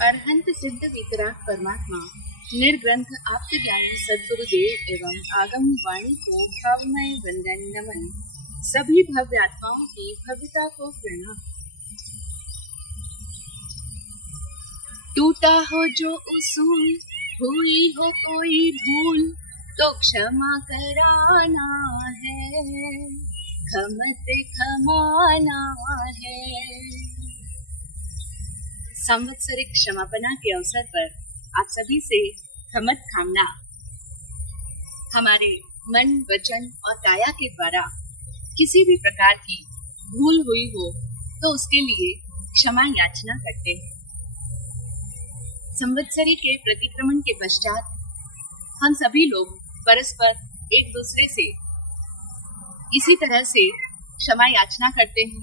अरहंत सिद्ध वितराग परमात्मा निर्ग्रंथ आप्त ज्ञानी सद्गुरुदेव एवं आगम वाणी को भावमय वंदन नमन। सभी भव्य आत्माओं की भव्यता को प्रणाम। टूटा हो जो उसूल, हुई हो कोई भूल तो क्षमा कराना है, खमत खमाना है। संवत्सरिक क्षमापना के अवसर पर आप सभी से खमत खामना। हमारे मन, वचन और काया के द्वारा किसी भी प्रकार की भूल हुई हो तो उसके लिए क्षमा याचना करते हैं। संवत्सरी के प्रतिक्रमण के पश्चात हम सभी लोग परस्पर एक दूसरे से इसी तरह से क्षमा याचना करते हैं,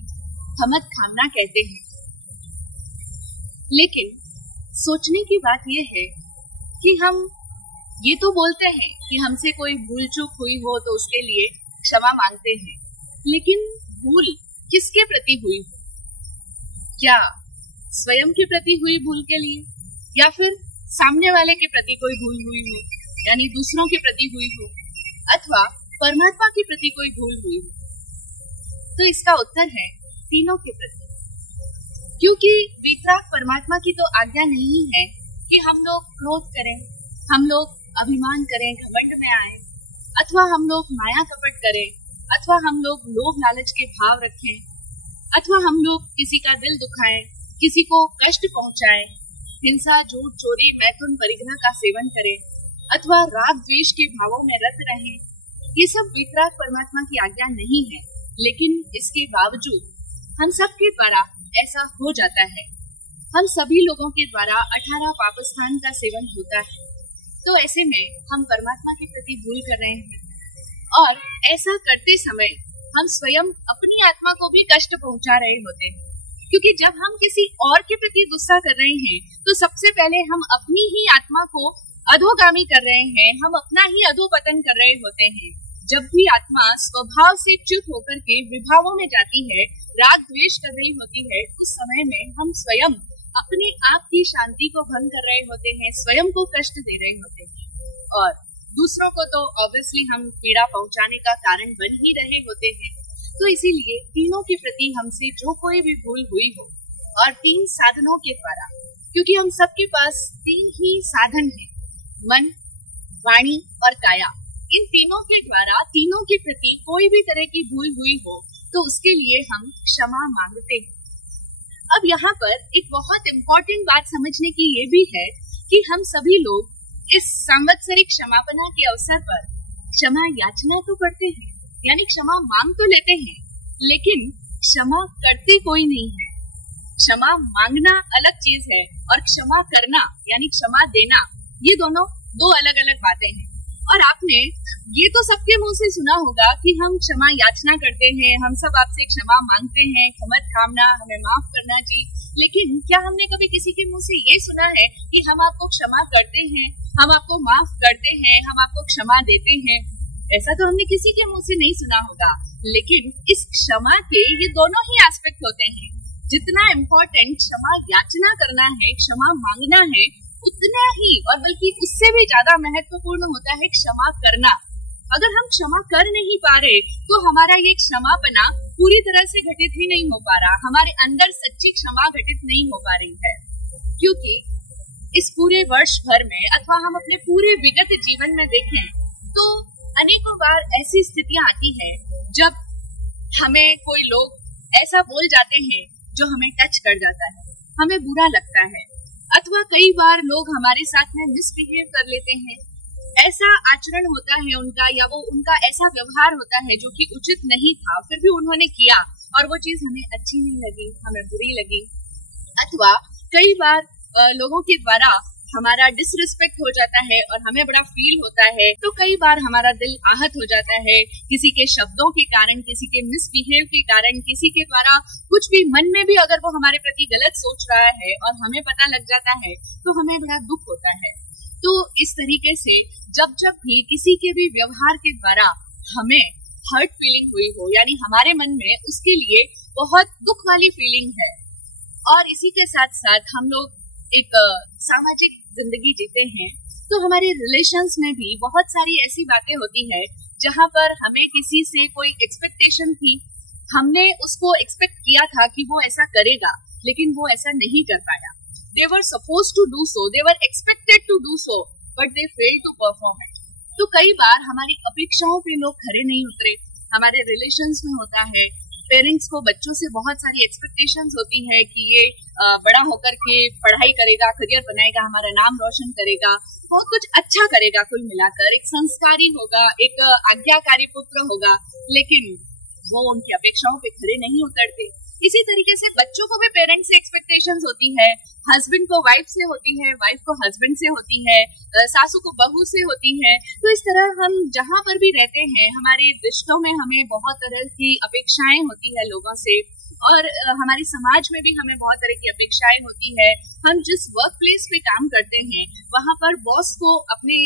खमत खामना कहते हैं। लेकिन सोचने की बात यह है कि हम ये तो बोलते हैं कि हमसे कोई भूल चूक हुई हो तो उसके लिए क्षमा मांगते हैं, लेकिन भूल किसके प्रति हुई हो? क्या स्वयं के प्रति हुई भूल के लिए, या फिर सामने वाले के प्रति कोई भूल हुई हो, यानी दूसरों के प्रति हुई हो, अथवा परमात्मा के प्रति कोई भूल हुई हो? तो इसका उत्तर है तीनों के प्रति। क्योंकि वितराग परमात्मा की तो आज्ञा नहीं है कि हम लोग क्रोध करें, हम लोग अभिमान करें, घमंड में आए, अथवा हम लोग माया कपट करें, अथवा हम लोग लोभ लालच के भाव रखें, अथवा हम लोग किसी का दिल दुखाएं, किसी को कष्ट पहुंचाएं, हिंसा, झूठ, चोरी, मैथुन, परिग्रह का सेवन करें, अथवा राग द्वेष के भावों में रत रहें। ये सब वितराग परमात्मा की आज्ञा नहीं है, लेकिन इसके बावजूद हम सबके द्वारा ऐसा हो जाता है। हम सभी लोगों के द्वारा 18 पापस्थान का सेवन होता है। तो ऐसे में हम परमात्मा के प्रति भूल कर रहे हैं, और ऐसा करते समय हम स्वयं अपनी आत्मा को भी कष्ट पहुंचा रहे होते हैं। क्योंकि जब हम किसी और के प्रति गुस्सा कर रहे हैं तो सबसे पहले हम अपनी ही आत्मा को अधोगामी कर रहे हैं, हम अपना ही अधोपतन कर रहे होते हैं। जब भी आत्मा स्वभाव से च्युत होकर के विभावों में जाती है, राग द्वेष कर रही होती है, उस समय में हम स्वयं अपने आप की शांति को भंग कर रहे होते हैं, स्वयं को कष्ट दे रहे होते हैं, और दूसरों को तो ऑब्वियसली हम पीड़ा पहुंचाने का कारण बन ही रहे होते हैं। तो इसीलिए तीनों के प्रति हमसे जो कोई भी भूल हुई हो, और 3 साधनों के द्वारा, क्योंकि हम सबके पास 3 ही साधन हैं, मन, वाणी और काया, इन तीनों के द्वारा तीनों के प्रति कोई भी तरह की भूल हुई हो तो उसके लिए हम क्षमा मांगते हैं। अब यहाँ पर एक बहुत इम्पोर्टेंट बात समझने की ये भी है कि हम सभी लोग इस संवत्सरिक क्षमापना के अवसर पर क्षमा याचना तो करते हैं, यानी क्षमा मांग तो लेते हैं, लेकिन क्षमा करते कोई नहीं है। क्षमा मांगना अलग चीज है, और क्षमा करना यानी क्षमा देना, ये दोनों 2 अलग अलग बातें हैं। और आपने ये तो सबके मुंह से सुना होगा कि हम क्षमा याचना करते हैं, हम सब आपसे क्षमा मांगते हैं, खमत खामना, हमें माफ करना जी। लेकिन क्या हमने कभी किसी के मुंह से ये सुना है कि हम आपको क्षमा करते हैं, हम आपको माफ करते हैं, हम आपको क्षमा देते हैं? ऐसा तो हमने किसी के मुंह से नहीं सुना होगा। लेकिन इस क्षमा के ये दोनों ही एस्पेक्ट होते हैं। जितना इम्पोर्टेंट क्षमा याचना करना है, क्षमा मांगना है, उतना ही और बल्कि उससे भी ज्यादा महत्वपूर्ण होता है क्षमा करना। अगर हम क्षमा कर नहीं पा रहे तो हमारा ये क्षमापना पूरी तरह से घटित ही नहीं हो पा रहा, हमारे अंदर सच्ची क्षमा घटित नहीं हो पा रही है। क्योंकि इस पूरे वर्ष भर में, अथवा हम अपने पूरे विगत जीवन में देखें तो अनेकों बार ऐसी स्थितियां आती है जब हमें कोई लोग ऐसा बोल जाते हैं जो हमें टच कर जाता है, हमें बुरा लगता है, अथवा कई बार लोग हमारे साथ में मिसबिहेव कर लेते हैं। ऐसा आचरण होता है उनका, या वो उनका ऐसा व्यवहार होता है जो कि उचित नहीं था, फिर भी उन्होंने किया और वो चीज हमें अच्छी नहीं लगी, हमें बुरी लगी। अथवा कई बार लोगों के द्वारा हमारा डिसरिस्पेक्ट हो जाता है और हमें बड़ा फील होता है, तो कई बार हमारा दिल आहत हो जाता है किसी के शब्दों के कारण, किसी के मिसबिहेव के कारण, किसी के द्वारा कुछ भी मन में भी अगर वो हमारे प्रति गलत सोच रहा है और हमें पता लग जाता है तो हमें बड़ा दुख होता है। तो इस तरीके से जब भी किसी के भी व्यवहार के द्वारा हमें हर्ट फीलिंग हुई हो, यानी हमारे मन में उसके लिए बहुत दुख वाली फीलिंग है, और इसी के साथ साथ हम लोग एक सामाजिक जिंदगी जीते हैं तो हमारे रिलेशंस में भी बहुत सारी ऐसी बातें होती है जहाँ पर हमें किसी से कोई एक्सपेक्टेशन थी, हमने उसको एक्सपेक्ट किया था कि वो ऐसा करेगा, लेकिन वो ऐसा नहीं कर पाया। They were supposed to do so, they were expected to do so, but they failed to perform it. तो कई बार हमारी अपेक्षाओं पे लोग खरे नहीं उतरे। हमारे रिलेशंस में होता है, पेरेंट्स को बच्चों से बहुत सारी एक्सपेक्टेशंस होती है कि ये बड़ा होकर के पढ़ाई करेगा, करियर बनाएगा, हमारा नाम रोशन करेगा, बहुत कुछ अच्छा करेगा, कुल मिलाकर एक संस्कारी होगा, एक आज्ञाकारी पुत्र होगा, लेकिन वो उनकी अपेक्षाओं पे खरे नहीं उतरते। इसी तरीके से बच्चों को भी पेरेंट्स से एक्सपेक्टेशंस होती है, हस्बैंड को वाइफ से होती है, वाइफ को हस्बैंड से होती है, सासू को बहू से होती है। तो इस तरह हम जहाँ पर भी रहते हैं, हमारे रिश्तों में हमें बहुत तरह की अपेक्षाएं होती है लोगों से, और हमारी समाज में भी हमें बहुत तरह की अपेक्षाएं होती है। हम जिस वर्क प्लेस पे काम करते हैं वहाँ पर बॉस को अपने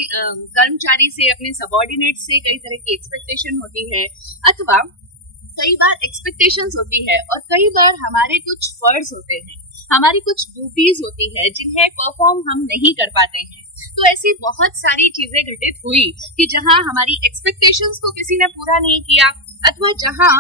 कर्मचारी से, अपने सबऑर्डिनेट से कई तरह की एक्सपेक्टेशन होती है, अथवा कई बार एक्सपेक्टेशंस होती है, और कई बार हमारे कुछ फर्ज होते हैं, हमारी कुछ ड्यूटीज होती है जिन्हें परफॉर्म हम नहीं कर पाते हैं। तो ऐसी बहुत सारी चीजें घटित हुई कि जहां हमारी एक्सपेक्टेशंस को किसी ने पूरा नहीं किया, अथवा जहां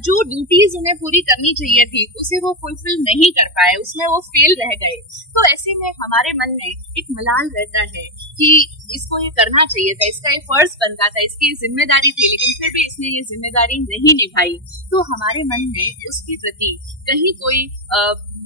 जो ड्यूटीज उन्हें पूरी करनी चाहिए थी उसे वो फुलफिल नहीं कर पाए, उसमें वो फेल रह गए। तो ऐसे में हमारे मन में एक मलाल रहता है कि इसको ये करना चाहिए था, इसका ये फर्ज बनता था, इसकी जिम्मेदारी थी, लेकिन फिर भी इसने ये जिम्मेदारी नहीं निभाई। तो हमारे मन में उसके प्रति कहीं कोई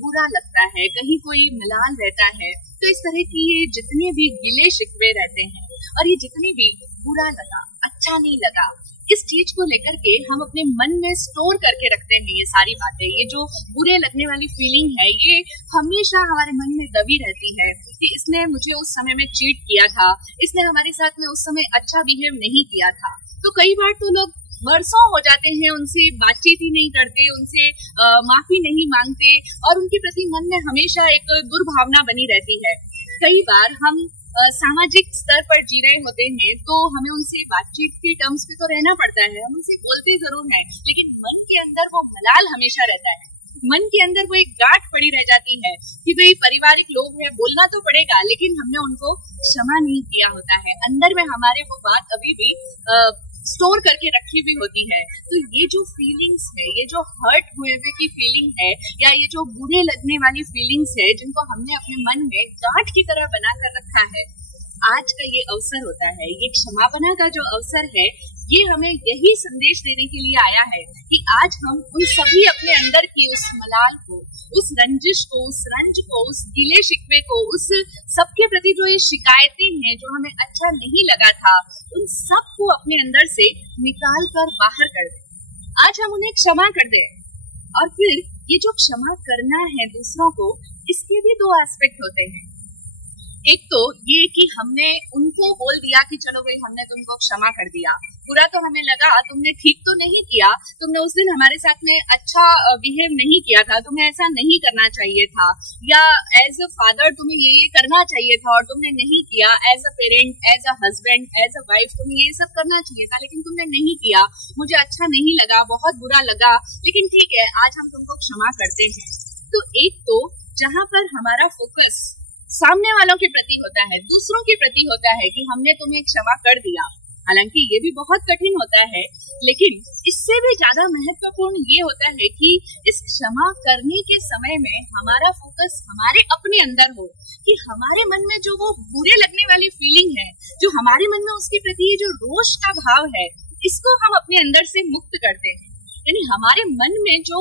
बुरा लगता है, कहीं कोई मलाल रहता है। तो इस तरह की ये जितने भी गिले शिकवे रहते हैं, और ये जितनी भी बुरा लगा, अच्छा नहीं लगा, इस चीज को लेकर के हम अपने मन में स्टोर करके रखते हैं। ये सारी बातें, ये जो बुरे लगने वाली फीलिंग है, ये हमेशा हमारे मन में दबी रहती है कि इसने मुझे उस समय में चीट किया था, इसने हमारे साथ में उस समय अच्छा बिहेव नहीं किया था। तो कई बार तो लोग बरसों हो जाते हैं, उनसे बातचीत ही नहीं करते, उनसे माफी नहीं मांगते, और उनके प्रति मन में हमेशा एक दुर्भावना बनी रहती है। कई बार हम सामाजिक स्तर पर जी रहे होते हैं तो हमें उनसे बातचीत के टर्म्स पे तो रहना पड़ता है, हम उनसे बोलते जरूर हैं, लेकिन मन के अंदर वो मलाल हमेशा रहता है। मन के अंदर वो एक गांठ पड़ी रह जाती है कि भाई पारिवारिक लोग हैं, बोलना तो पड़ेगा, लेकिन हमने उनको क्षमा नहीं किया होता है। अंदर में हमारे वो बात अभी भी स्टोर करके रखी हुई होती है। तो ये जो फीलिंग्स है, ये जो हर्ट हुए हुए की फीलिंग है, या ये जो बुरे लगने वाली फीलिंग्स है, जिनको हमने अपने मन में गांठ की तरह बनाकर रखा है, आज का ये अवसर होता है, ये क्षमापना का जो अवसर है, ये हमें यही संदेश देने के लिए आया है कि आज हम उन सभी अपने अंदर की उस मलाल को, उस रंजिश को, उस रंज को, उस गिले शिकवे को, उस सबके प्रति जो ये शिकायतें हैं, जो हमें अच्छा नहीं लगा था, उन सब को अपने अंदर से निकाल कर बाहर कर दें। आज हम उन्हें क्षमा कर दें। और फिर ये जो क्षमा करना है दूसरों को, इसके भी दो एस्पेक्ट होते हैं। एक तो ये कि हमने उनको बोल दिया कि चलो भाई हमने तुमको क्षमा कर दिया, बुरा तो हमें लगा, तुमने ठीक तो नहीं किया, तुमने उस दिन हमारे साथ में अच्छा बिहेव नहीं किया था, तुम्हें ऐसा नहीं करना चाहिए था, या एज अ फादर तुम्हें ये करना चाहिए था और तुमने नहीं किया, as a parent, as a husband, as a wife तुम्हें ये सब करना चाहिए था, लेकिन तुमने नहीं किया, मुझे अच्छा नहीं लगा, बहुत बुरा लगा, लेकिन ठीक है आज हम तुमको क्षमा करते हैं। तो एक तो जहाँ पर हमारा फोकस सामने वालों के प्रति होता है, दूसरों के प्रति होता है कि हमने तुम्हें क्षमा कर दिया, हालांकि ये भी बहुत कठिन होता है, लेकिन इससे भी ज्यादा महत्वपूर्ण ये होता है कि इस क्षमा करने के समय में हमारा फोकस हमारे अपने अंदर हो, कि हमारे मन में जो वो बुरे लगने वाली फीलिंग है, जो हमारे मन में उसके प्रति ये जो रोष का भाव है, इसको हम अपने अंदर से मुक्त करते हैं। यानी हमारे मन में जो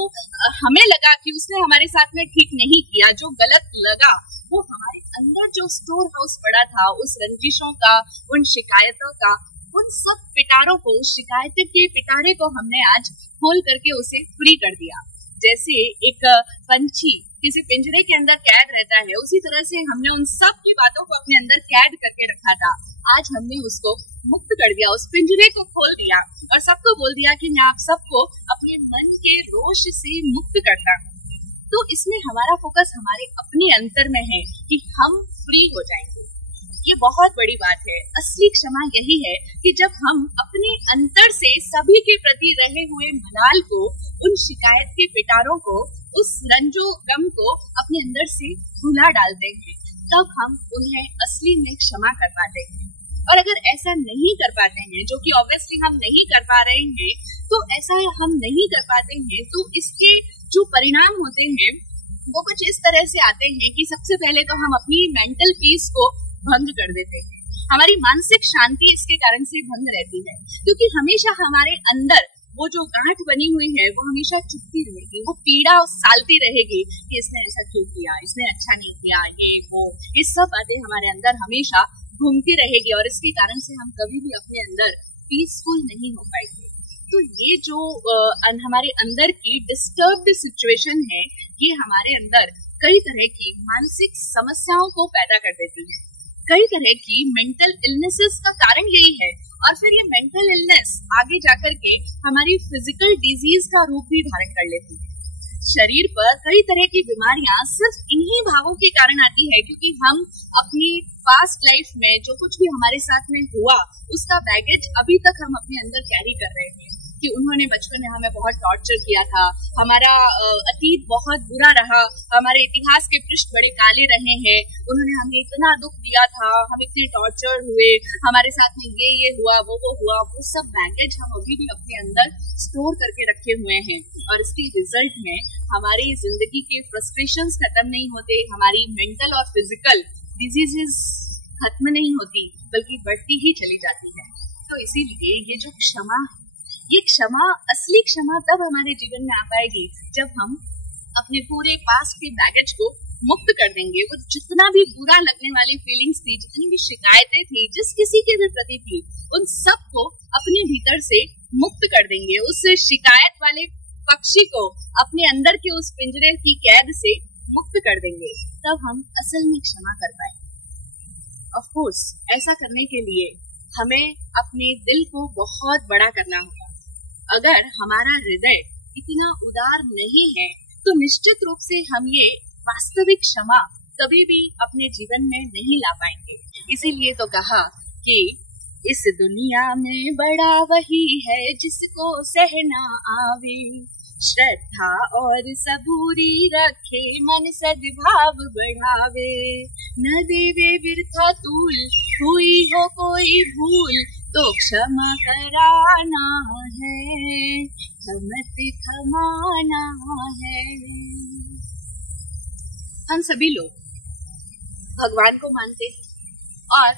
हमें लगा कि उसने हमारे साथ में ठीक नहीं किया, जो गलत लगा, वो हमारे अंदर जो स्टोर हाउस पड़ा था, उस रंजिशों का, उन शिकायतों का, उन सब पिटारों को, उस शिकायत के पिटारे को हमने आज खोल करके उसे फ्री कर दिया। जैसे एक पंछी किसी पिंजरे के अंदर कैद रहता है, उसी तरह से हमने उन सब की बातों को अपने अंदर कैद करके रखा था। आज हमने उसको मुक्त कर दिया, उस पिंजरे को खोल दिया और सबको बोल दिया कि मैं आप सबको अपने मन के रोष से मुक्त करता हूँ। तो इसमें हमारा फोकस हमारे अपने अंतर में है कि हम फ्री हो जाएंगे। ये बहुत बड़ी बात है। असली क्षमा यही है कि जब हम अपने अंतर से सभी के प्रति रहे हुए मलाल को, उन शिकायत के पिटारों को, उस रंजो गम को अपने अंदर से भुला डालते हैं, तब हम उन्हें असली में क्षमा कर पाते हैं। और अगर ऐसा नहीं कर पाते हैं, जो कि ऑब्वियसली हम नहीं कर पा रहे हैं, तो ऐसा हम नहीं कर पाते हैं तो इसके जो परिणाम होते हैं वो कुछ इस तरह से आते हैं कि सबसे पहले तो हम अपनी मेंटल पीस को भंग कर देते हैं। हमारी मानसिक शांति इसके कारण से भंग रहती है, क्योंकि हमेशा हमारे अंदर वो जो गांठ बनी हुई है वो हमेशा चुभती रहेगी, वो पीड़ा सालती रहेगी कि इसने ऐसा क्यों किया, इसने अच्छा नहीं किया, ये सब बातें हमारे अंदर हमेशा घूमती रहेगी और इसके कारण से हम कभी भी अपने अंदर पीसफुल नहीं हो पाएंगे। तो ये जो हमारे अंदर की डिस्टर्ब्ड सिचुएशन है, ये हमारे अंदर कई तरह की मानसिक समस्याओं को पैदा कर देती है। कई तरह की मेंटल इलनेसेस का कारण यही है, और फिर ये मेंटल इलनेस आगे जाकर के हमारी फिजिकल डिजीज का रूप भी धारण कर लेती है। शरीर पर कई तरह की बीमारियां सिर्फ इन्हीं भावों के कारण आती है, क्योंकि हम अपनी पास्ट लाइफ में जो कुछ भी हमारे साथ में हुआ उसका बैगेज अभी तक हम अपने अंदर कैरी कर रहे हैं कि उन्होंने बचपन में हमें बहुत टॉर्चर किया था, हमारा अतीत बहुत बुरा रहा, हमारे इतिहास के पृष्ठ बड़े काले रहे हैं, उन्होंने हमें इतना दुख दिया था, हम इतने टॉर्चर हुए, हमारे साथ में ये हुआ, वो हुआ, वो सब बैगेज हम अभी भी अपने अंदर स्टोर करके रखे हुए हैं। और इसके रिजल्ट में हमारी जिंदगी के फ्रस्ट्रेशंस खत्म नहीं होते, हमारी मेंटल और फिजिकल डिजीजेस खत्म नहीं होती, बल्कि बढ़ती ही चली जाती है। तो इसीलिए ये जो क्षमा, ये क्षमा, असली क्षमा तब हमारे जीवन में आ पाएगी जब हम अपने पूरे पास्ट के बैगेज को मुक्त कर देंगे। वो जितना भी बुरा लगने वाली फीलिंग्स थी, जितनी भी शिकायतें थी, जिस किसी के भी प्रति थी, उन सब को अपने भीतर से मुक्त कर देंगे। उस शिकायत वाले पक्षी को अपने अंदर के उस पिंजरे की कैद से मुक्त कर देंगे, तब हम असल में क्षमा कर पाएंगे। ऑफ कोर्स ऐसा करने के लिए हमें अपने दिल को बहुत बड़ा करना होगा। अगर हमारा हृदय इतना उदार नहीं है तो निश्चित रूप से हम ये वास्तविक क्षमा कभी भी अपने जीवन में नहीं ला पाएंगे। इसीलिए तो कहा कि इस दुनिया में बड़ा वही है जिसको सहना आवे, श्रद्धा और सबूरी रखे, मन सद्भाव बढ़ावे, न देवे बिरथा तूल, हुई हो कोई भूल तो क्षमा कराना है, मत खमाना है। हम सभी लोग भगवान को मानते हैं और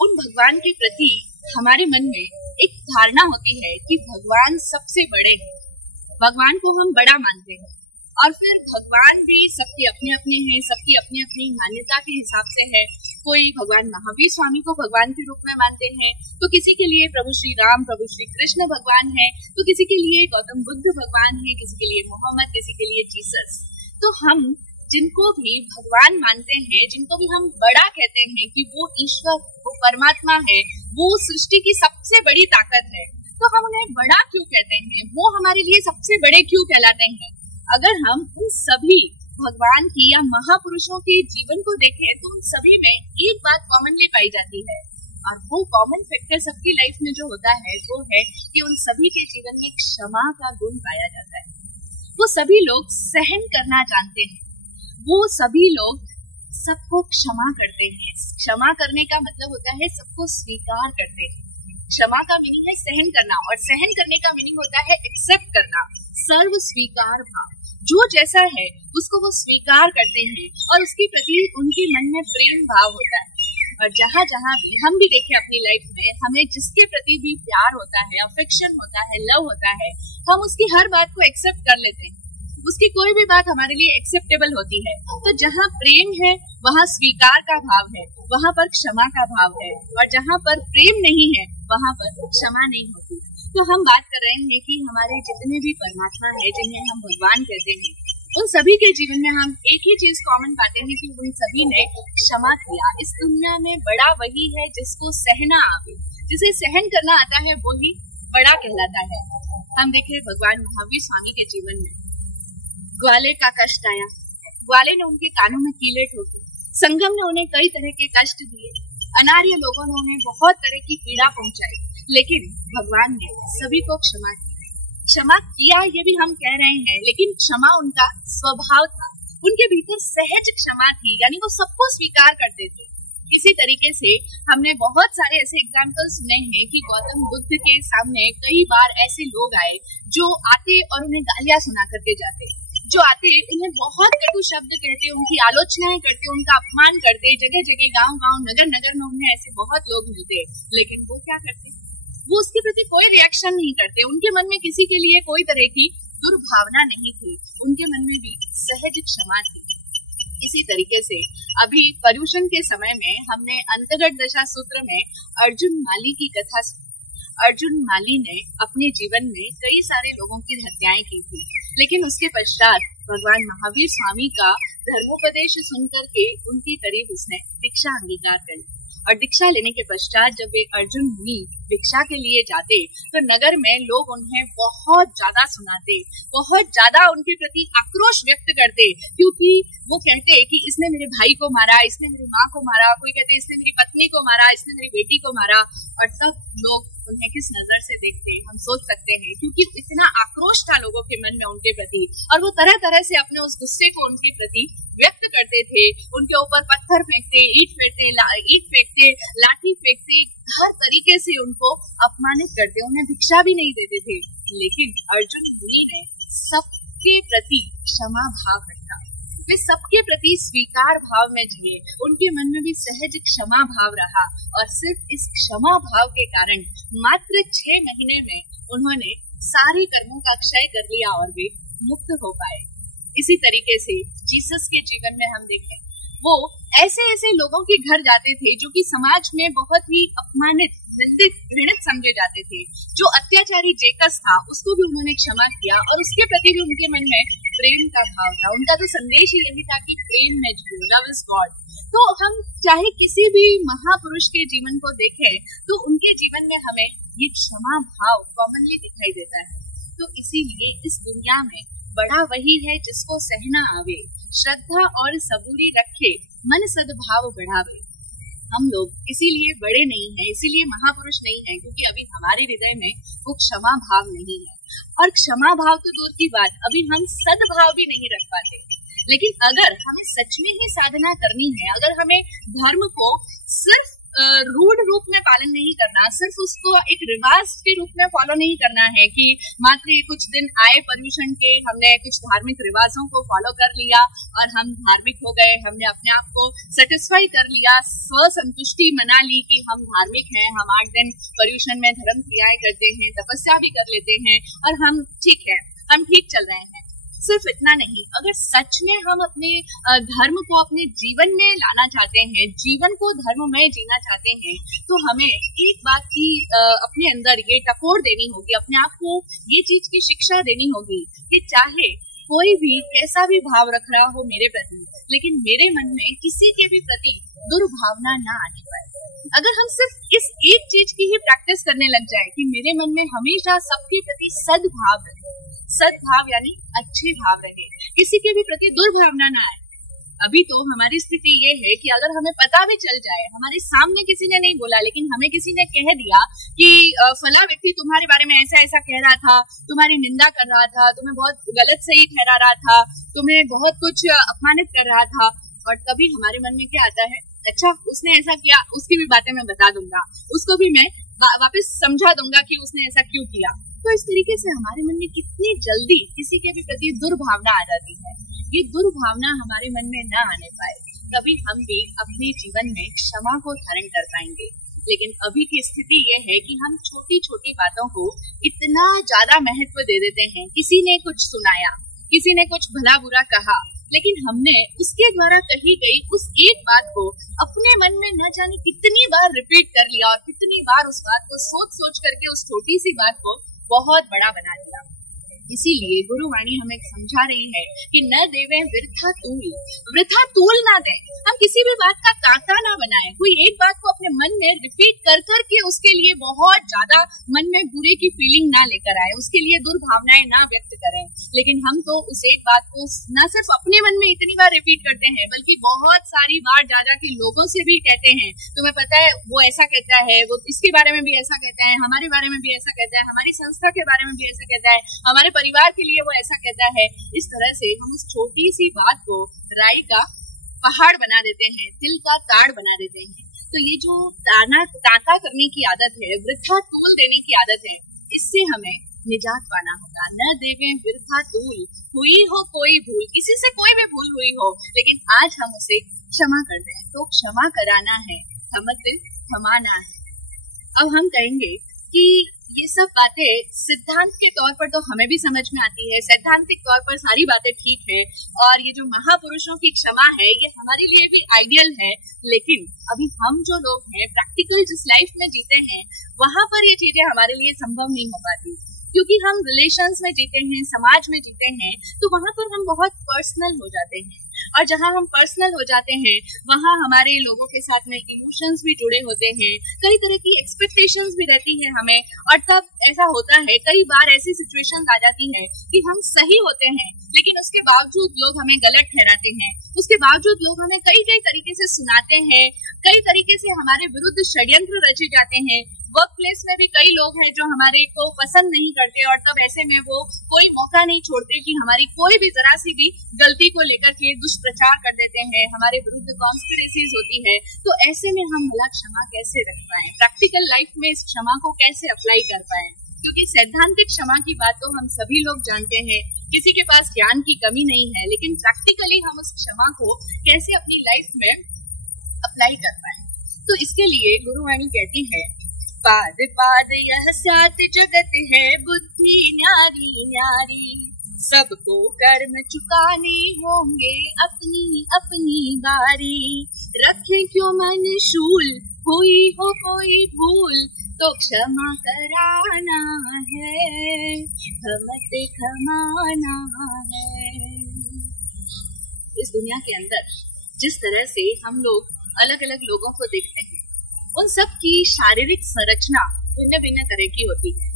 उन भगवान के प्रति हमारे मन में एक धारणा होती है कि भगवान सबसे बड़े हैं, भगवान को हम बड़ा मानते हैं। और फिर भगवान भी सबके अपने अपने हैं, सबकी अपनी अपनी मान्यता के हिसाब से है। कोई भगवान महावीर स्वामी को भगवान के रूप में मानते हैं, तो किसी के लिए प्रभु श्री राम, प्रभु श्री कृष्ण भगवान है, तो किसी के लिए गौतम बुद्ध भगवान है, किसी के लिए मोहम्मद, किसी के लिए जीसस। तो हम जिनको भी भगवान मानते हैं, जिनको भी हम बड़ा कहते हैं कि वो ईश्वर, वो परमात्मा है, वो सृष्टि की सबसे बड़ी ताकत है, तो हम उन्हें बड़ा क्यों कहते हैं, वो हमारे लिए सबसे बड़े क्यों कहलाते हैं? अगर हम उन सभी भगवान की या महापुरुषों के जीवन को देखें तो उन सभी में एक बात कॉमनली पाई जाती है, और वो कॉमन फैक्टर सबकी लाइफ में जो होता है वो है कि उन सभी के जीवन में क्षमा का गुण पाया जाता है। वो सभी लोग सहन करना जानते हैं, वो सभी लोग सबको क्षमा करते हैं। क्षमा करने का मतलब होता है सबको स्वीकार करते हैं। क्षमा का मीनिंग है सहन करना, और सहन करने का मीनिंग होता है एक्सेप्ट करना, सर्व स्वीकार भाव। जो जैसा है उसको वो स्वीकार करते हैं और उसके प्रति उनके मन में प्रेम भाव होता है। और जहाँ जहाँ भी हम भी देखें अपनी लाइफ में, हमें जिसके प्रति भी प्यार होता है, अफेक्शन होता है, लव होता है, हम उसकी हर बात को एक्सेप्ट कर लेते हैं, उसकी कोई भी बात हमारे लिए एक्सेप्टेबल होती है। तो जहाँ प्रेम है वहाँ स्वीकार का भाव है, वहाँ पर क्षमा का भाव है, और जहाँ पर प्रेम नहीं है वहाँ पर क्षमा नहीं होती। तो हम बात कर रहे हैं कि हमारे जितने भी परमात्मा है, जिन्हें हम भगवान कहते हैं, उन सभी के जीवन में हम एक ही चीज कॉमन पाते हैं कि उन सभी ने क्षमा किया। इस दुनिया में बड़ा वही है जिसको सहना आवे, जिसे सहन करना आता है वही बड़ा कहलाता है। हम देखें भगवान महावीर स्वामी के जीवन में ग्वाले का कष्ट आया, ग्वाले ने उनके कानों में कीले ठोके, संगम ने उन्हें कई तरह के कष्ट दिए, अनार्य लोगों ने उन्हें बहुत तरह की पीड़ा पहुंचाई, लेकिन भगवान ने सभी को क्षमा की। क्षमा किया ये भी हम कह रहे हैं, लेकिन क्षमा उनका स्वभाव था, उनके भीतर सहज क्षमा थी, यानी वो सबको स्वीकार करते थे। इसी तरीके से हमने बहुत सारे ऐसे एग्जाम्पल सुने हैं कि गौतम बुद्ध के सामने कई बार ऐसे लोग आए जो आते और उन्हें गालियां सुना करके जाते, जो आते उन्हें बहुत कटु शब्द कहते, उनकी आलोचनाएं करते, उनका अपमान करते, जगह जगह गांव-गांव नगर-नगर में उन्हें ऐसे बहुत लोग मिलते, लेकिन वो क्या करते, वो उसके प्रति कोई रिएक्शन नहीं करते। उनके मन में किसी के लिए कोई तरह की दुर्भावना नहीं थी, उनके मन में भी सहज क्षमा थी। इसी तरीके से अभी पर्युषण के समय में हमने अंतर्गत दशा सूत्र में अर्जुन माली की कथा सुनी। अर्जुन माली ने अपने जीवन में कई सारे लोगों की हत्याएं की थी, लेकिन उसके पश्चात भगवान महावीर स्वामी का धर्मोपदेश सुनकर के उनके करीब उसने दीक्षा अंगीकार कर ली। और दीक्षा लेने के पश्चात जब वे अर्जुन मुनि भिक्षा के लिए जाते तो नगर में लोग उन्हें बहुत ज्यादा सुनाते, बहुत ज्यादा उनके प्रति आक्रोश व्यक्त करते, क्योंकि वो कहते कि इसने मेरे भाई को मारा, इसने मेरी माँ को मारा, कोई कहते इसने मेरी पत्नी को मारा, इसने मेरी बेटी को मारा। और तब लोग उन्हें किस नजर से देखते हम सोच सकते हैं, क्योंकि इतना आक्रोश था लोगों के मन में उनके प्रति, और वो तरह तरह से अपने उस गुस्से को उनके प्रति व्यक्त करते थे। उनके ऊपर पत्थर फेंकते, ईट फेंकते, लाठी फेंकते, हर तरीके से उनको अपमानित करते, उन्हें भिक्षा भी नहीं देते थे। लेकिन अर्जुन मुनि ने सबके प्रति क्षमा भाव रखा, वे सबके प्रति स्वीकार भाव में जिए, उनके मन में भी सहज क्षमा भाव रहा। और सिर्फ इस क्षमा भाव के कारण मात्र 6 महीने में उन्होंने सारे कर्मों का क्षय कर लिया और वे मुक्त हो पाए। इसी तरीके से जीसस के जीवन में हम देखें, वो ऐसे ऐसे लोगों के घर जाते थे जो कि समाज में बहुत ही अपमानित, निंदित, घृणित समझे जाते थे। जो अत्याचारी जेकस था उसको भी उन्होंने क्षमा किया और उसके प्रति भी उनके मन में प्रेम का भाव था। उनका तो संदेश ही यही था कि प्रेम में जियो, लव इज गॉड। तो हम चाहे किसी भी महापुरुष के जीवन को देखें तो उनके जीवन में हमें ये क्षमा भाव कॉमनली दिखाई देता है। तो इसीलिए इस दुनिया में बड़ा वही है जिसको सहना आवे, श्रद्धा और सबूरी रखे, मन सद्भाव बढ़ावे। हम लोग इसीलिए बड़े नहीं हैं, इसीलिए महापुरुष नहीं हैं, क्योंकि अभी हमारे हृदय में वो क्षमा भाव नहीं है। और क्षमा भाव तो दूर की बात, अभी हम सद्भाव भी नहीं रख पाते। लेकिन अगर हमें सच में ही साधना करनी है, अगर हमें धर्म को सिर्फ रूढ़ रूप में पालन नहीं करना, सिर्फ उसको एक रिवाज के रूप में फॉलो नहीं करना है कि मात्र ये कुछ दिन आए पर्युषण के, हमने कुछ धार्मिक रिवाजों को फॉलो कर लिया और हम धार्मिक हो गए, हमने अपने आप को सेटिस्फाई कर लिया, स्व संतुष्टि मना ली कि हम धार्मिक हैं, हम 8 दिन पर्युषण में धर्म क्रियाएं करते हैं, तपस्या भी कर लेते हैं और हम ठीक है, हम ठीक चल रहे हैं। सिर्फ इतना नहीं, अगर सच में हम अपने धर्म को अपने जीवन में लाना चाहते हैं, जीवन को धर्ममय जीना चाहते हैं, तो हमें एक बात की अपने अंदर ये टकोर देनी होगी, अपने आप को ये चीज की शिक्षा देनी होगी कि चाहे कोई भी कैसा भी भाव रख रहा हो मेरे प्रति, लेकिन मेरे मन में किसी के भी प्रति दुर्भावना ना आने पाए। अगर हम सिर्फ इस एक चीज की ही प्रैक्टिस करने लग जाए कि मेरे मन में हमेशा सबके प्रति सद्भाव रहे, सद्भाव यानी अच्छे भाव रहे, किसी के भी प्रति दुर्भावना ना आए। अभी तो हमारी स्थिति ये है कि अगर हमें पता भी चल जाए, हमारे सामने किसी ने नहीं बोला लेकिन हमें किसी ने कह दिया कि फला व्यक्ति तुम्हारे बारे में ऐसा ऐसा कह रहा था, तुम्हारी निंदा कर रहा था, तुम्हें बहुत गलत सही ठहरा रहा था, तुम्हें बहुत कुछ अपमानित कर रहा था, और तभी हमारे मन में क्या आता है, अच्छा उसने ऐसा किया, उसकी भी बातें मैं बता दूंगा, उसको भी मैं वापस समझा दूंगा कि उसने ऐसा क्यों किया। तो इस तरीके से हमारे मन में कितनी जल्दी किसी के भी प्रति दुर्भावना आ जाती है। ये दुर्भावना हमारे मन में न आने पाए, तभी हम भी अपने जीवन में क्षमा को धारण कर पाएंगे। लेकिन अभी की स्थिति ये है कि हम छोटी छोटी बातों को इतना ज्यादा महत्व दे देते हैं। किसी ने कुछ सुनाया, किसी ने कुछ भला बुरा कहा, लेकिन हमने उसके द्वारा कही गई उस एक बात को अपने मन में न जाने कितनी बार रिपीट कर लिया और कितनी बार उस बात को सोच सोच करके उस छोटी सी बात को बहुत बड़ा बना दिया। इसीलिए गुरुवाणी हमें समझा रही है कि न देवे वृथा तूल ना दें। हम किसी भी बात का तांता ना बनाएं। कोई एक बात को अपने मन में रिपीट कर के उसके लिए बहुत ज्यादा मन में बुरे की फीलिंग ना लेकर आए, उसके लिए दुर्भावनाएं ना व्यक्त करें। लेकिन हम तो उस एक बात को न सिर्फ अपने मन में इतनी बार रिपीट करते हैं, बल्कि बहुत सारी बार जा के लोगों से भी कहते हैं, तुम्हें पता है वो ऐसा कहता है, वो इसके बारे में भी ऐसा कहता है, हमारे बारे में भी ऐसा कहता है, हमारी संस्था के बारे में भी ऐसा कहता है, हमारे परिवार के लिए वो ऐसा कहता है। इस तरह से हम उस छोटी सी बात को राई का पहाड़ बना देते हैं, तिल का ताड़ बना देते हैं। तो ये जो ताका करने की आदत है, वृथा तूल देने की आदत है, इससे हमें निजात पाना होगा। न देवे वृथा तूल, हुई हो कोई भूल, किसी से कोई भी भूल हुई हो, लेकिन आज हम उसे क्षमा कर दें। तो क्षमा कराना है, थमाना है। अब हम कहेंगे कि ये सब बातें सिद्धांत के तौर पर तो हमें भी समझ में आती है, सैद्धांतिक तौर पर सारी बातें ठीक है, और ये जो महापुरुषों की क्षमा है ये हमारे लिए भी आइडियल है। लेकिन अभी हम जो लोग हैं, प्रैक्टिकल जिस लाइफ में जीते हैं, वहां पर ये चीजें हमारे लिए संभव नहीं हो पाती, क्योंकि हम रिलेशंस में जीते हैं, समाज में जीते हैं, तो वहां पर हम बहुत पर्सनल हो जाते हैं। और जहां हम पर्सनल हो जाते हैं, वहां हमारे लोगों के साथ में इमोशंस भी जुड़े होते हैं, कई तरह की एक्सपेक्टेशंस भी रहती है हमें। और तब ऐसा होता है, कई बार ऐसी सिचुएशंस आ जाती है कि हम सही होते हैं, लेकिन उसके बावजूद लोग हमें गलत ठहराते हैं, उसके बावजूद लोग हमें कई तरीके से सुनाते हैं, कई तरीके से हमारे विरुद्ध षड्यंत्र रचे जाते हैं। वर्क प्लेस में भी कई लोग हैं जो हमारे को पसंद नहीं करते, और तब ऐसे में वो कोई मौका नहीं छोड़ते कि हमारी कोई भी जरा सी भी गलती को लेकर के दुष्प्रचार कर देते हैं, हमारे विरुद्ध कॉन्स्पिरेसीज होती है। तो ऐसे में हम भला क्षमा कैसे रख पाए, प्रैक्टिकल लाइफ में इस क्षमा को कैसे अप्लाई कर पाए? क्योंकि सैद्धांतिक क्षमा की बात तो हम सभी लोग जानते हैं, किसी के पास ज्ञान की कमी नहीं है, लेकिन प्रैक्टिकली हम उस क्षमा को कैसे अपनी लाइफ में अप्लाई कर पाए? तो इसके लिए गुरुवाणी कहती है, पाद पाद यह सात जगत है, बुद्धि न्यारी न्यारी, सबको कर्म चुकाने होंगे अपनी अपनी बारी, रखे क्यों मन शूल, हुई हो कोई भूल, तो क्षमा कराना है, मत खमाना है। इस दुनिया के अंदर जिस तरह से हम लोग अलग अलग लोगों को देखते हैं, उन सब की शारीरिक संरचना भिन्न भिन्न तरह की होती है।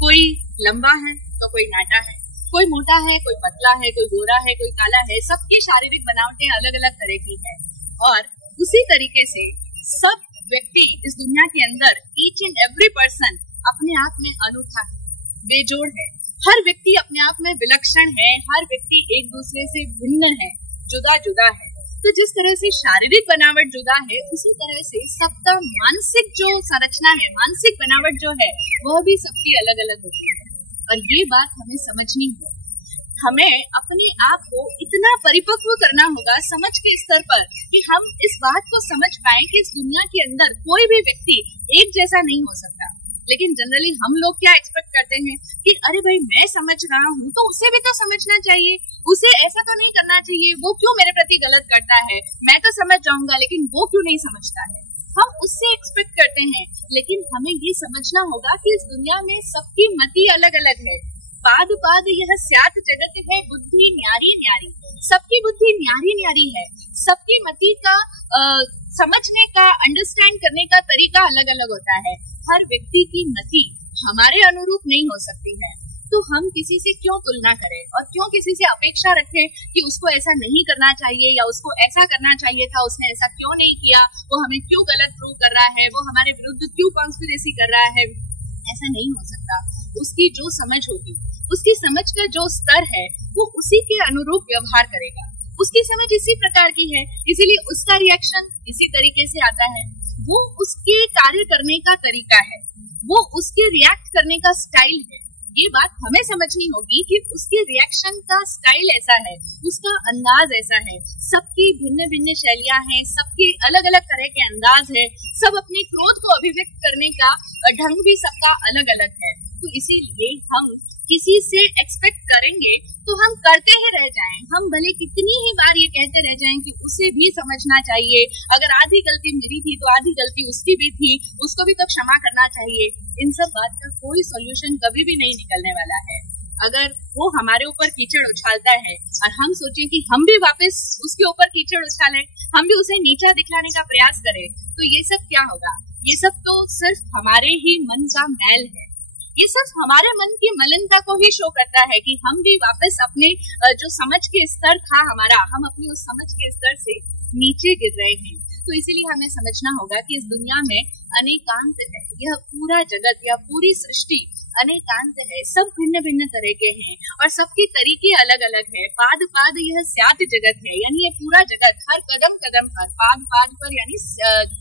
कोई लंबा है तो कोई नाटा है, कोई मोटा है, कोई पतला है, कोई गोरा है, कोई काला है। सबकी शारीरिक बनावटें अलग अलग तरह की है, और उसी तरीके से सब व्यक्ति इस दुनिया के अंदर, ईच एंड एवरी पर्सन अपने आप में अनूठा है, बेजोड़ है। हर व्यक्ति अपने आप में विलक्षण है, हर व्यक्ति एक दूसरे से भिन्न है, जुदा जुदा है। तो जिस तरह से शारीरिक बनावट जुदा है, उसी तरह से सबका मानसिक जो संरचना है, मानसिक बनावट जो है, वह भी सबकी अलग अलग होती है। और ये बात हमें समझनी है, हमें अपने आप को इतना परिपक्व करना होगा समझ के स्तर पर, कि हम इस बात को समझ पाए कि इस दुनिया के अंदर कोई भी व्यक्ति एक जैसा नहीं हो सकता। लेकिन जनरली हम लोग क्या एक्सपेक्ट करते हैं कि अरे भाई मैं समझ रहा हूँ तो उसे भी तो समझना चाहिए, उसे ऐसा तो नहीं करना चाहिए, वो क्यों मेरे प्रति गलत करता है, मैं तो समझ जाऊंगा लेकिन वो क्यों नहीं समझता है। हम उससे एक्सपेक्ट करते हैं, लेकिन हमें ये समझना होगा कि इस दुनिया में सबकी मति अलग अलग है। पाद पाद यह सात जगत है, बुद्धि न्यारी न्यारी, सबकी बुद्धि न्यारी न्यारी है, सबकी मति का समझने का, अंडरस्टैंड करने का तरीका अलग अलग होता है। हर व्यक्ति की मति हमारे अनुरूप नहीं हो सकती है, तो हम किसी से क्यों तुलना करें और क्यों किसी से अपेक्षा रखें कि उसको ऐसा नहीं करना चाहिए या उसको ऐसा करना चाहिए था, उसने ऐसा क्यों नहीं किया, वो हमें क्यों गलत प्रूव कर रहा है, वो हमारे विरुद्ध क्यों कॉन्स्पिरेसी कर रहा है। ऐसा नहीं हो सकता। उसकी जो समझ होगी, उसकी समझ का जो स्तर है, वो उसी के अनुरूप व्यवहार करेगा। उसकी समझ इसी प्रकार की है, इसीलिए उसका रिएक्शन इसी तरीके से आता है। वो उसके कार्य करने का तरीका है, वो उसके रिएक्ट करने का स्टाइल है। ये बात हमें समझनी होगी कि उसके रिएक्शन का स्टाइल ऐसा है, उसका अंदाज ऐसा है। सबकी भिन्न भिन्न शैलियां हैं, सबके अलग अलग तरह के अंदाज है, सब अपने क्रोध को अभिव्यक्त करने का ढंग भी सबका अलग अलग है। तो इसीलिए हम किसी से एक्सपेक्ट करेंगे तो हम करते ही रह जाएं, हम भले कितनी ही बार ये कहते रह जाएं कि उसे भी समझना चाहिए, अगर आधी गलती मेरी थी तो आधी गलती उसकी भी थी, उसको भी तो क्षमा करना चाहिए। इन सब बात का कोई सॉल्यूशन कभी भी नहीं निकलने वाला है। अगर वो हमारे ऊपर कीचड़ उछालता है और हम सोचें कि हम भी वापस उसके ऊपर कीचड़ उछालें, हम भी उसे नीचा दिखलाने का प्रयास करें, तो ये सब क्या होगा? ये सब तो सिर्फ हमारे ही मन का मैल है। ये सिर्फ हमारे मन की मलिनता को ही शो करता है कि हम भी वापस अपने जो समझ के स्तर था हमारा, हम अपनी उस समझ के स्तर से नीचे गिर रहे हैं। तो इसीलिए हमें समझना होगा कि इस दुनिया में अनेकांत है। यह पूरा जगत या पूरी सृष्टि अनेकांत है, सब भिन्न भिन्न तरह के हैं और सबके तरीके अलग अलग है। पाद पाद यह स्यात जगत है, यानी ये पूरा जगत हर कदम कदम पर, पाद पाद पर यानी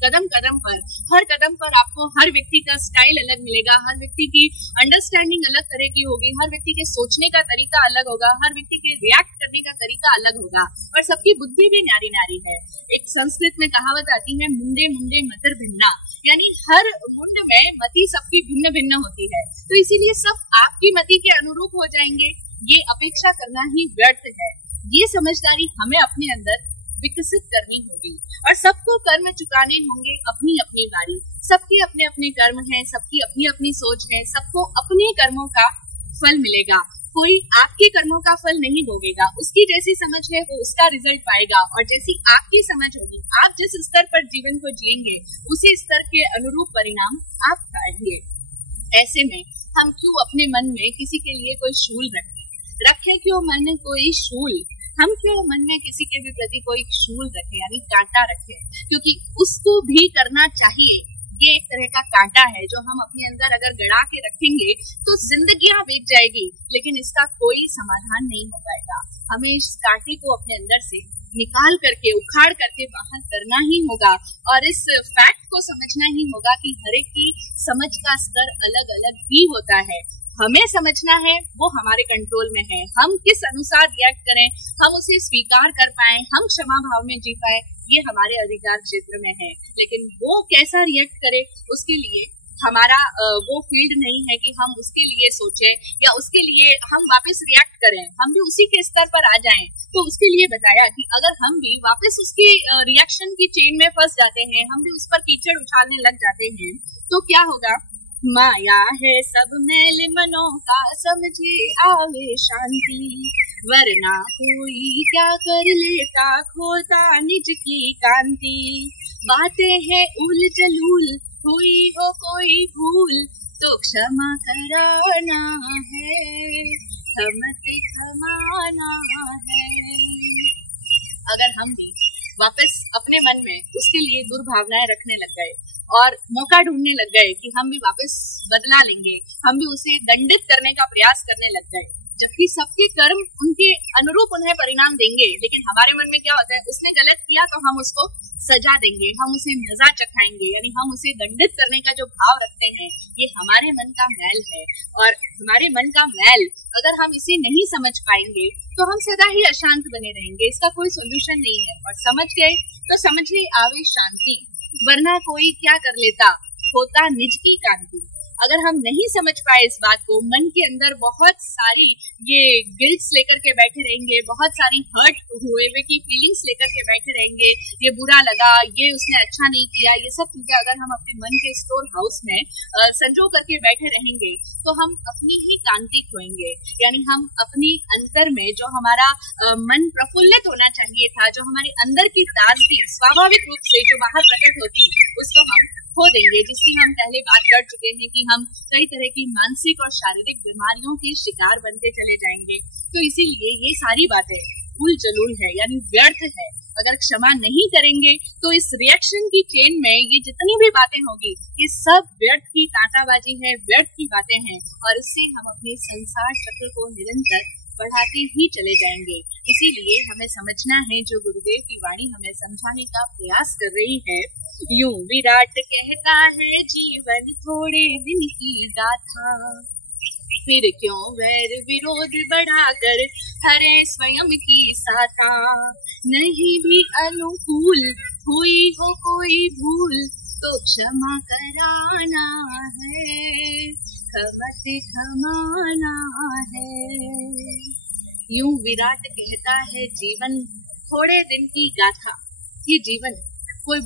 कदम कदम पर, हर कदम पर आपको हर व्यक्ति का स्टाइल अलग मिलेगा, हर व्यक्ति की अंडरस्टैंडिंग अलग तरह की होगी, हर व्यक्ति के सोचने का तरीका अलग होगा, हर व्यक्ति के रिएक्ट करने का तरीका अलग होगा और सबकी बुद्धि भी न्यारी न्यारी है। एक संस्कृत में कहावत आती है, मुंडे मुंडे मतिर भिन्ना, यानी हर मुंड में मति सबकी भिन्न भिन्न होती है। तो इसीलिए सब आपकी मति के अनुरूप हो जाएंगे, ये अपेक्षा करना ही व्यर्थ है। ये समझदारी हमें अपने अंदर विकसित करनी होगी और सबको कर्म चुकाने होंगे अपनी अपनी बारी। सबके अपने अपने कर्म हैं, सबकी अपनी अपनी सोच है, सबको अपने कर्मों का फल मिलेगा। कोई आपके कर्मों का फल नहीं भोगेगा, उसकी जैसी समझ है वो उसका रिजल्ट पाएगा और जैसी आपकी समझ होगी, आप जिस स्तर पर जीवन को जिएंगे उसी स्तर के अनुरूप परिणाम आप पाएंगे। ऐसे में हम क्यों अपने मन में किसी के लिए कोई शूल रखे क्यों मन में कोई शूल, हम क्यों मन में किसी के भी प्रति कोई शूल रखे यानी कांटा रखे, क्योंकि उसको भी करना चाहिए। ये एक तरह का कांटा है जो हम अपने अंदर अगर गड़ा के रखेंगे तो जिंदगियां बीत जाएगी, लेकिन इसका कोई समाधान नहीं हो पाएगा। हमें इस कांटे को अपने अंदर से निकाल करके, उखाड़ करके बाहर करना ही होगा और इस फैक्ट को समझना ही होगा कि हर एक की समझ का स्तर अलग अलग ही होता है। हमें समझना है, वो हमारे कंट्रोल में है। हम किस अनुसार रिएक्ट करें, हम उसे स्वीकार कर पाए, हम क्षमा भाव में जी पाए, ये हमारे अधिकार क्षेत्र में है। लेकिन वो कैसा रिएक्ट करे, उसके लिए हमारा वो फील्ड नहीं है कि हम उसके लिए सोचें या उसके लिए हम वापस रिएक्ट करें, हम भी उसी के स्तर पर आ जाएं। तो उसके लिए बताया कि अगर हम भी वापस उसके रिएक्शन की चेन में फंस जाते हैं, हम भी उस पर कीचड़ उछालने लग जाते हैं, तो क्या होगा? माया है सब मैल मनों का, समझे आवे शांति, वरना कोई क्या कर लेता, खोता निज की कांति। बातें हैं उल जलूल, हुई हो कोई भूल, तो क्षमा कराना है, हमसे क्षमाना है। अगर हम भी वापस अपने मन में उसके लिए दुर्भावनाएं रखने लग गए और मौका ढूंढने लग गए कि हम भी वापस बदला लेंगे, हम भी उसे दंडित करने का प्रयास करने लग गए, जबकि सबके कर्म उनके अनुरूप उन्हें परिणाम देंगे, लेकिन हमारे मन में क्या होता है? उसने गलत किया तो हम उसको सजा देंगे, हम उसे मजा चखाएंगे, यानी हम उसे दंडित करने का जो भाव रखते हैं, ये हमारे मन का मैल है। और हमारे मन का मैल अगर हम इसे नहीं समझ पाएंगे तो हम सदा ही अशांत बने रहेंगे, इसका कोई सोल्यूशन नहीं है। और समझ गए तो समझिए आवे शांति, वरना कोई क्या कर लेता, होता निज की कांति। अगर हम नहीं समझ पाए इस बात को, मन के अंदर बहुत सारी ये गिल्ट्स लेकर के बैठे रहेंगे, बहुत सारी हर्ट हुए हुए की फीलिंग्स लेकर के बैठे रहेंगे, ये बुरा लगा, ये उसने अच्छा नहीं किया, ये सब चीजें अगर हम अपने मन के स्टोर हाउस में संजो करके बैठे रहेंगे तो हम अपनी ही कांति खोएंगे। यानी हम अपनी अंतर में जो हमारा मन प्रफुल्लित होना चाहिए था, जो हमारे अंदर की ताजगी स्वाभाविक रूप से जो बाहर प्रकट होती, उसको हम खो देंगे, जिसकी हम पहले बात कर चुके हैं कि हम कई तरह की मानसिक और शारीरिक बीमारियों के शिकार बनते चले जाएंगे। तो इसीलिए ये सारी बातें उल जलूल है, यानी व्यर्थ है। अगर क्षमा नहीं करेंगे तो इस रिएक्शन की चेन में ये जितनी भी बातें होगी, ये सब व्यर्थ की तांताबाजी है, व्यर्थ की बातें हैं और इससे हम अपने संसार चक्र को निरंतर बढ़ाते ही चले जाएंगे। इसीलिए हमें समझना है, जो गुरुदेव की वाणी हमें समझाने का प्रयास कर रही है, यूं विराट कहता है जीवन थोड़े दिन की गाथा, फिर क्यों वैर विरोध बढ़ाकर हरे स्वयं की साथा, नहीं भी अनुकूल हुई हो कोई भूल, तो क्षमा कराना है, मत थमाना है। यूं विराट कहता है जीवन थोड़े दिन की गाथा। ये जीवन कोई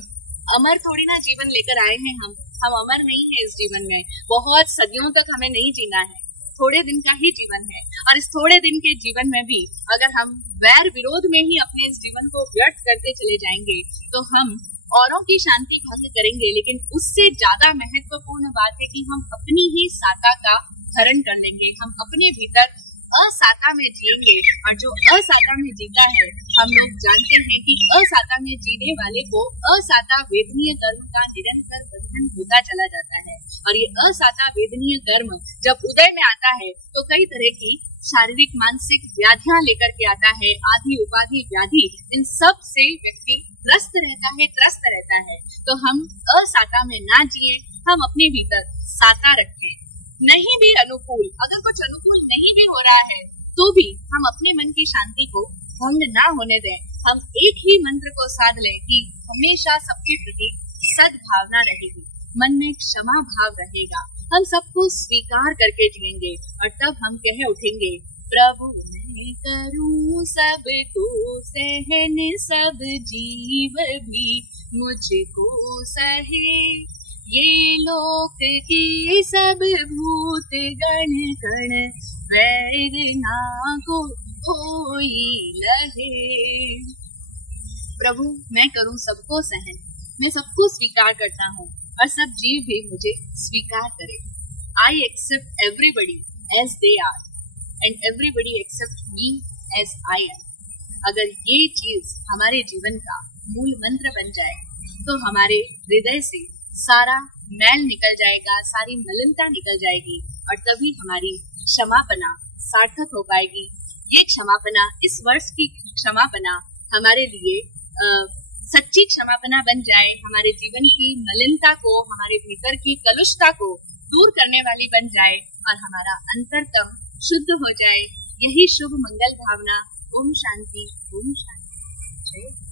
अमर थोड़ी ना जीवन लेकर आए हैं हम अमर नहीं है इस जीवन में, बहुत सदियों तक हमें नहीं जीना है। थोड़े दिन का ही जीवन है और इस थोड़े दिन के जीवन में भी अगर हम वैर विरोध में ही अपने इस जीवन को व्यर्थ करते चले जाएंगे तो हम औरों की शांति भंग करेंगे। लेकिन उससे ज्यादा महत्वपूर्ण बात है कि हम अपनी ही साता का हरण कर लेंगे, हम अपने भीतर असाता में जिएंगे। और जो असाता में जीता है, हम लोग जानते हैं कि असाता में जीने वाले को असाता वेदनीय कर्म का निरंतर बंधन होता चला जाता है। और ये असाता वेदनीय कर्म जब उदय में आता है तो कई तरह की शारीरिक मानसिक व्याधियां लेकर के आता है, आदि उपाधि व्याधि, इन सब से व्यक्ति त्रस्त रहता है। तो हम असाता में ना जिए, हम अपने भीतर साता रखें। नहीं भी अनुकूल, अगर कुछ अनुकूल नहीं भी हो रहा है तो भी हम अपने मन की शांति को भंग ना होने दें। हम एक ही मंत्र को साध लें कि हमेशा सबके प्रति सद्भावना रहेगी, मन में क्षमा भाव रहेगा, हम सबको स्वीकार करके जिएंगे। और तब हम कह उठेंगे, प्रभु मैं करूं सबको सहन, सब जीव भी मुझको सहे, ये लोक के सब भूत गण गण, वैर ना को होई लहे। प्रभु मैं करूं सबको सहन, मैं सबको स्वीकार करता हूँ और सब जीव भी मुझे स्वीकार करे। I accept everybody as they are and everybody accept me as I am। अगर ये चीज हमारे जीवन का मूल मंत्र बन जाए तो हमारे हृदय से सारा मैल निकल जाएगा, सारी मलिनता निकल जाएगी और तभी हमारी क्षमापना सार्थक हो पाएगी। ये क्षमापना, इस वर्ष की क्षमापना हमारे लिए सच्ची क्षमापना बन जाए, हमारे जीवन की मलिनता को, हमारे भीतर की कलुषता को दूर करने वाली बन जाए और हमारा अंतरतम शुद्ध हो जाए। यही शुभ मंगल भावना। ओम शांति, ओम शांति। जय।